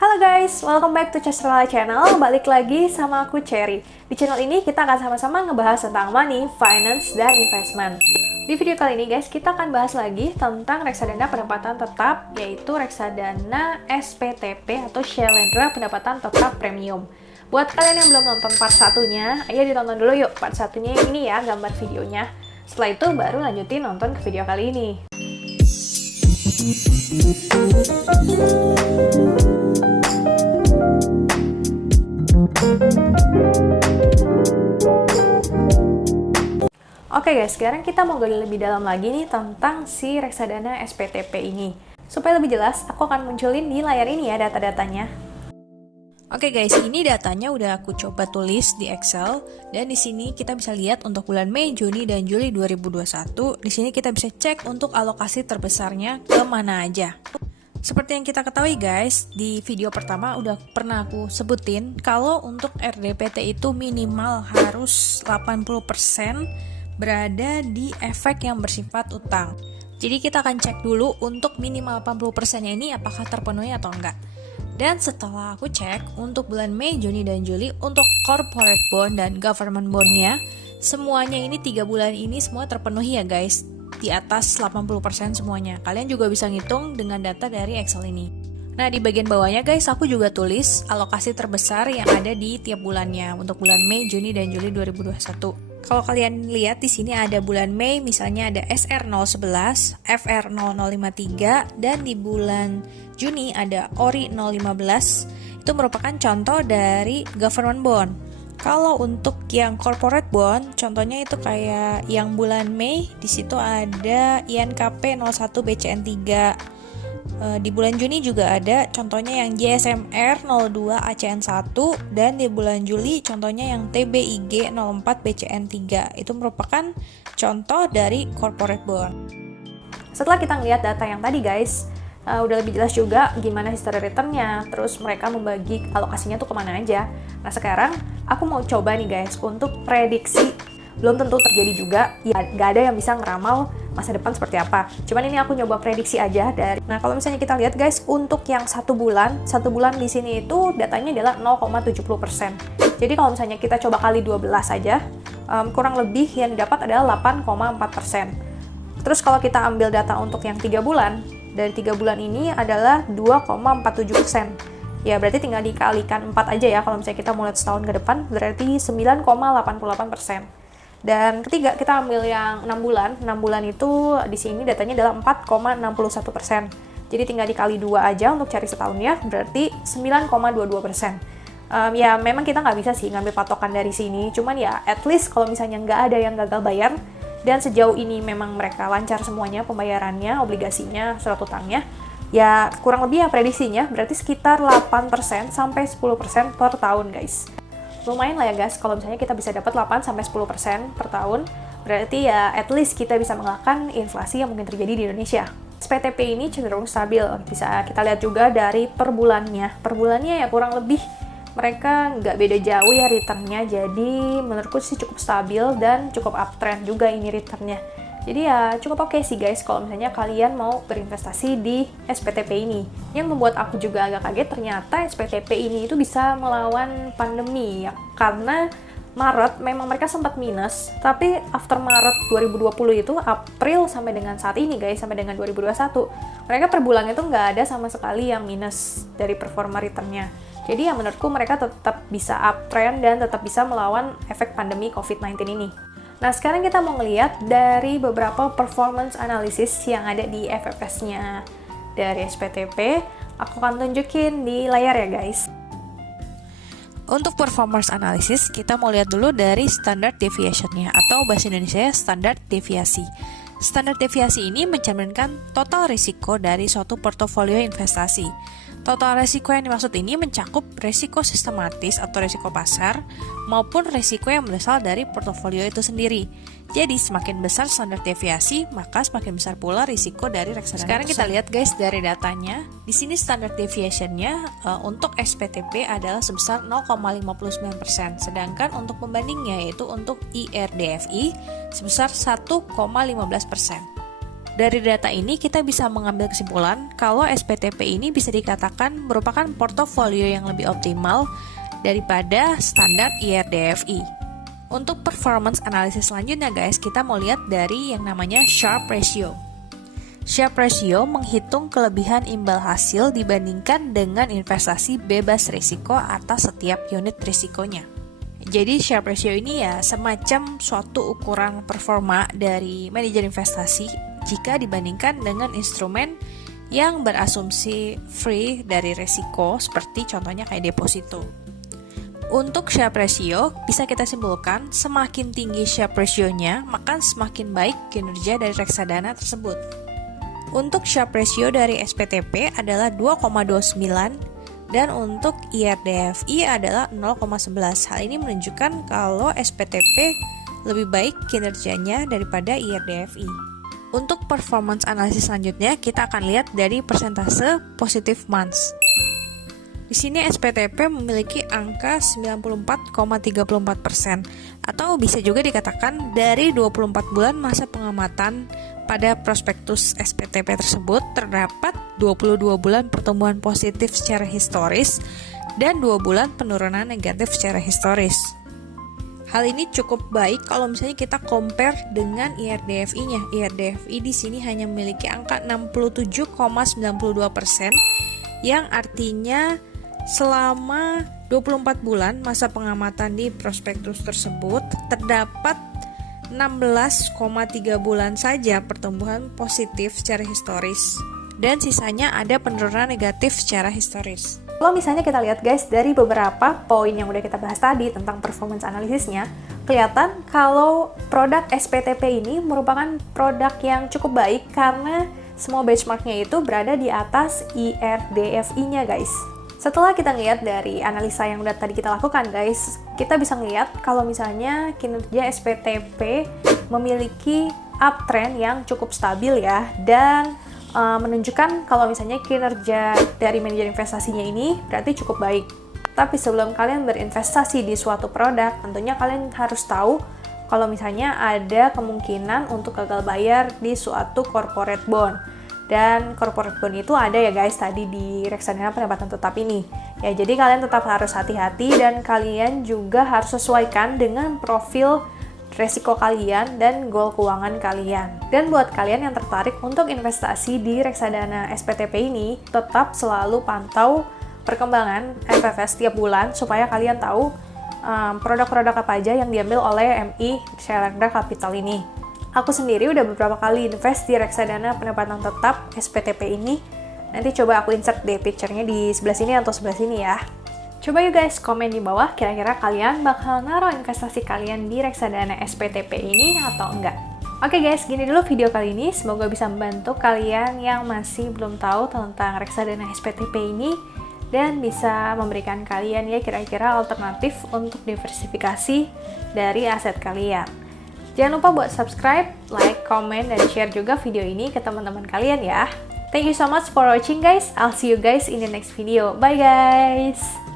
Halo guys, welcome back to Chesterla Channel. Balik lagi sama aku Cherry. Di channel ini kita akan sama-sama ngebahas tentang money, finance, dan investment. Di video kali ini guys, kita akan bahas lagi tentang reksadana pendapatan tetap, yaitu reksadana SPTP atau Shalendra Pendapatan Tetap Premium. Buat kalian yang belum nonton part satunya, ayo ditonton dulu yuk part satunya yang ini ya, gambar videonya. Setelah itu baru lanjutin nonton ke video kali ini. Oke guys, sekarang kita mau gali lebih dalam lagi nih tentang si reksadana SPTP ini. Supaya lebih jelas, aku akan munculin di layar ini ya data-datanya. Oke guys, ini datanya udah aku coba tulis di Excel, dan di sini kita bisa lihat untuk bulan Mei, Juni, dan Juli 2021. Di sini kita bisa cek untuk alokasi terbesarnya ke mana aja. Seperti yang kita ketahui guys, di video pertama udah pernah aku sebutin kalau untuk RDPT itu minimal harus 80% berada di efek yang bersifat utang. Jadi kita akan cek dulu untuk minimal 80%-nya ini apakah terpenuhi atau enggak. Dan setelah aku cek untuk bulan Mei, Juni, dan Juli untuk corporate bond dan government bond-nya, semuanya ini 3 bulan ini semua terpenuhi ya guys. Di atas 80% semuanya. Kalian juga bisa ngitung dengan data dari Excel ini. Nah, di bagian bawahnya guys, aku juga tulis alokasi terbesar yang ada di tiap bulannya untuk bulan Mei, Juni, dan Juli 2021. Kalau kalian lihat di sini ada bulan Mei misalnya ada SR011, FR0053, dan di bulan Juni ada ORI 015. Itu merupakan contoh dari government bond. Kalau untuk yang corporate bond, contohnya itu kayak yang bulan Mei, di situ ada INKP 01 BCN3. Di bulan Juni juga ada contohnya yang JSMR 02 ACN1, dan di bulan Juli contohnya yang TBIG 04 BCN3. Itu merupakan contoh dari corporate bond. Setelah kita ngeliat data yang tadi guys, udah lebih jelas juga gimana history return-nya, terus mereka membagi alokasinya tuh kemana aja. Nah sekarang aku mau coba nih guys untuk prediksi. Belum tentu terjadi juga, ya gak ada yang bisa ngeramal masa depan seperti apa. Cuman ini aku nyoba prediksi aja dari. Nah kalau misalnya kita lihat guys, untuk yang satu bulan di sini itu datanya adalah 0,70%. Jadi kalau misalnya kita coba kali 12 aja, kurang lebih yang didapat adalah 8,4%. Terus kalau kita ambil data untuk yang 3 bulan, dari 3 bulan ini adalah 2,47%. Ya berarti tinggal dikalikan 4 aja ya kalau misalnya kita mau lihat setahun ke depan, berarti 9,88%. Dan ketiga kita ambil yang 6 bulan. 6 bulan itu di sini datanya adalah 4,61%. Jadi tinggal dikali 2 aja untuk cari setahunnya, berarti 9,22%. Ya memang kita nggak bisa sih ngambil patokan dari sini, cuman ya at least kalau misalnya nggak ada yang gagal bayar, dan sejauh ini memang mereka lancar semuanya pembayarannya, obligasinya, surat utangnya, ya kurang lebih ya prediksinya berarti sekitar 8% sampai 10% per tahun guys. Lumayan lah ya guys, kalau misalnya kita bisa dapat 8-10% per tahun, berarti ya at least kita bisa mengalahkan inflasi yang mungkin terjadi di Indonesia. SPTP ini cenderung stabil, bisa kita lihat juga dari per bulannya. Per bulannya ya kurang lebih mereka nggak beda jauh ya returnnya, jadi menurutku sih cukup stabil dan cukup uptrend juga ini returnnya. Jadi ya cukup oke sih guys kalau misalnya kalian mau berinvestasi di SPTP ini. Yang membuat aku juga agak kaget ternyata SPTP ini itu bisa melawan pandemi ya. Karena Maret memang mereka sempat minus, tapi after Maret 2020 itu April sampai dengan saat ini guys, sampai dengan 2021, mereka per bulan itu nggak ada sama sekali yang minus dari performa returnnya. Jadi ya menurutku mereka tetap bisa uptrend dan tetap bisa melawan efek pandemi COVID-19 ini. Nah, sekarang kita mau ngeliat dari beberapa performance analysis yang ada di FFS-nya dari SPTP. Aku akan tunjukin di layar ya guys. Untuk performance analysis, kita mau lihat dulu dari standard deviation-nya, atau bahasa Indonesia standar deviasi. Standar deviasi ini mencerminkan total risiko dari suatu portofolio investasi. Total risiko yang dimaksud ini mencakup risiko sistematis atau risiko pasar maupun risiko yang berasal dari portofolio itu sendiri. Jadi semakin besar standar deviasi, maka semakin besar pula risiko dari reksadana. Sekarang kita lihat guys dari datanya. Di sini standard deviation-nya untuk SPTP adalah sebesar 0,59%, sedangkan untuk pembandingnya yaitu untuk IRDFI sebesar 1,15%. Dari data ini kita bisa mengambil kesimpulan kalau SPTP ini bisa dikatakan merupakan portofolio yang lebih optimal daripada standar IRDFI. Untuk performance analysis selanjutnya guys, kita mau lihat dari yang namanya Sharpe Ratio. Sharpe Ratio menghitung kelebihan imbal hasil dibandingkan dengan investasi bebas risiko atas setiap unit risikonya. Jadi Sharpe Ratio ini ya semacam suatu ukuran performa dari manajer investasi jika dibandingkan dengan instrumen yang berasumsi free dari risiko seperti contohnya kayak deposito. Untuk Sharpe Ratio bisa kita simpulkan semakin tinggi Sharpe Ratio-nya maka semakin baik kinerja dari reksadana tersebut. Untuk Sharpe Ratio dari SPTP adalah 2,29 dan untuk IRDFI adalah 0,11. Hal ini menunjukkan kalau SPTP lebih baik kinerjanya daripada IRDFI. Untuk performance analisis selanjutnya, kita akan lihat dari persentase positive months. Di sini SPTP memiliki angka 94,34% atau bisa juga dikatakan dari 24 bulan masa pengamatan pada prospektus SPTP tersebut terdapat 22 bulan pertumbuhan positif secara historis dan 2 bulan penurunan negatif secara historis. Hal ini cukup baik kalau misalnya kita compare dengan IRDFI-nya. IRDFI di sini hanya memiliki angka 67,92% yang artinya selama 24 bulan masa pengamatan di prospektus tersebut terdapat 16,3 bulan saja pertumbuhan positif secara historis dan sisanya ada penurunan negatif secara historis. Kalau misalnya kita lihat guys dari beberapa poin yang udah kita bahas tadi tentang performance analisisnya, kelihatan kalau produk SPTP ini merupakan produk yang cukup baik karena semua benchmarknya itu berada di atas IRDFI-nya guys. Setelah kita lihat dari analisa yang udah tadi kita lakukan guys, kita bisa ngeliat kalau misalnya kinerja SPTP memiliki uptrend yang cukup stabil ya, dan menunjukkan kalau misalnya kinerja dari manajer investasinya ini berarti cukup baik. Tapi sebelum kalian berinvestasi di suatu produk, tentunya kalian harus tahu kalau misalnya ada kemungkinan untuk gagal bayar di suatu corporate bond. Dan corporate bond itu ada ya guys tadi di reksadana pendapatan tetap ini. Ya, jadi kalian tetap harus hati-hati dan kalian juga harus sesuaikan dengan profil resiko kalian dan goal keuangan kalian. Dan buat kalian yang tertarik untuk investasi di reksadana SPTP ini, tetap selalu pantau perkembangan FFS setiap bulan supaya kalian tahu produk-produk apa aja yang diambil oleh MI Shareholder Capital ini. Aku sendiri udah beberapa kali invest di reksadana pendapatan tetap SPTP ini. Nanti coba aku insert deh picture-nya di sebelah sini atau sebelah sini ya. Coba you guys komen di bawah kira-kira kalian bakal naruh investasi kalian di reksadana SPTP ini atau enggak. Oke guys, gini dulu video kali ini. Semoga bisa membantu kalian yang masih belum tahu tentang reksadana SPTP ini dan bisa memberikan kalian ya kira-kira alternatif untuk diversifikasi dari aset kalian. Jangan lupa buat subscribe, like, comment, dan share juga video ini ke teman-teman kalian ya. Thank you so much for watching guys. I'll see you guys in the next video. Bye guys!